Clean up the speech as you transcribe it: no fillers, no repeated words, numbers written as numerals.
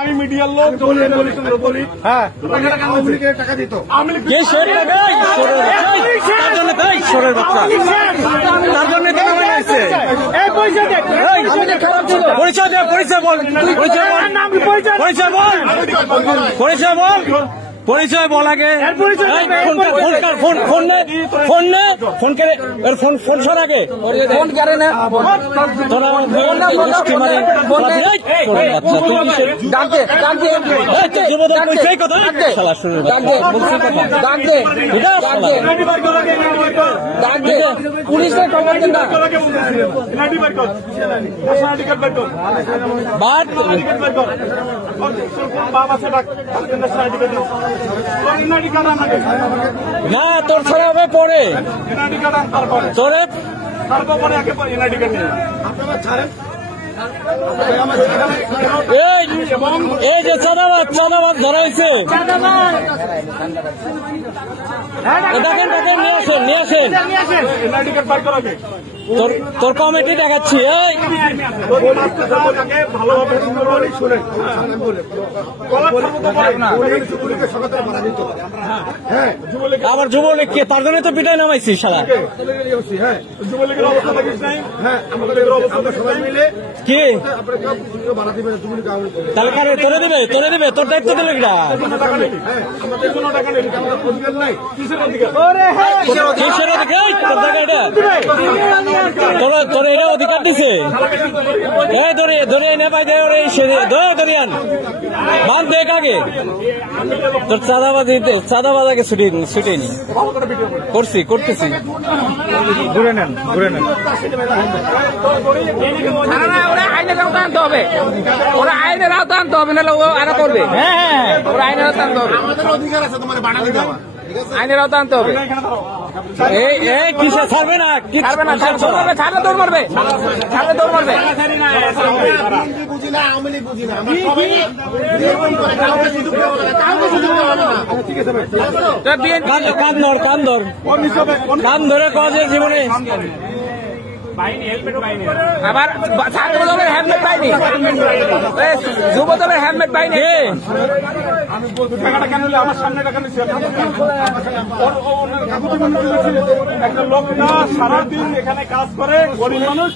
আমি মিডিয়ার লোক বলি হ্যাঁ টাকা দিত পরিচয় বল আগে ফোন সর আগে ফোন করে না পুলিশের খবর দেন না না তোর ছাড়া হবে পরে তোরে এই যে চাঁদাবাদ ধরাইছে দেখেন নিয়ে আসেন তোর কমিটি দেখাচ্ছি আবার যুবলীগ কে তার জন্য তো পিটাই নামাইছি শালা কি তাহলে কারে তোরে দিবে তোর দায়িত্ব দিলে কিসের অধিকার তোর জায়গা এটা তোর এটা অধিকার দিছে দরিয়া নে পাই যায় দরিয়ান বাদ দেখ আগে তোর চাঁদাবাজ আগে ছুটে নি করতেছি ঘুরে নেন ওরা আইনের আওতা আনতে হবে নাহলে ও আরো করবে ওরা আইনের আওতা আনতে হবে আমাদের অধিকার আছে তোমার বানাতে দেওয়া আইনের আওতা আনতে হবে এই কিসে ছাড়বে না ছাড়লে দৌড় মারবে কান ধরে কাজের জীবনে আবার ছাত্র দলের হেলমেট পাইনি যুব দলের হেলমেট পাইনি আমি টাকাটা কেন আমার সামনে টাকা নিচ্ছি একটা লোক না সারাদিন এখানে কাজ করে গরিব মানুষ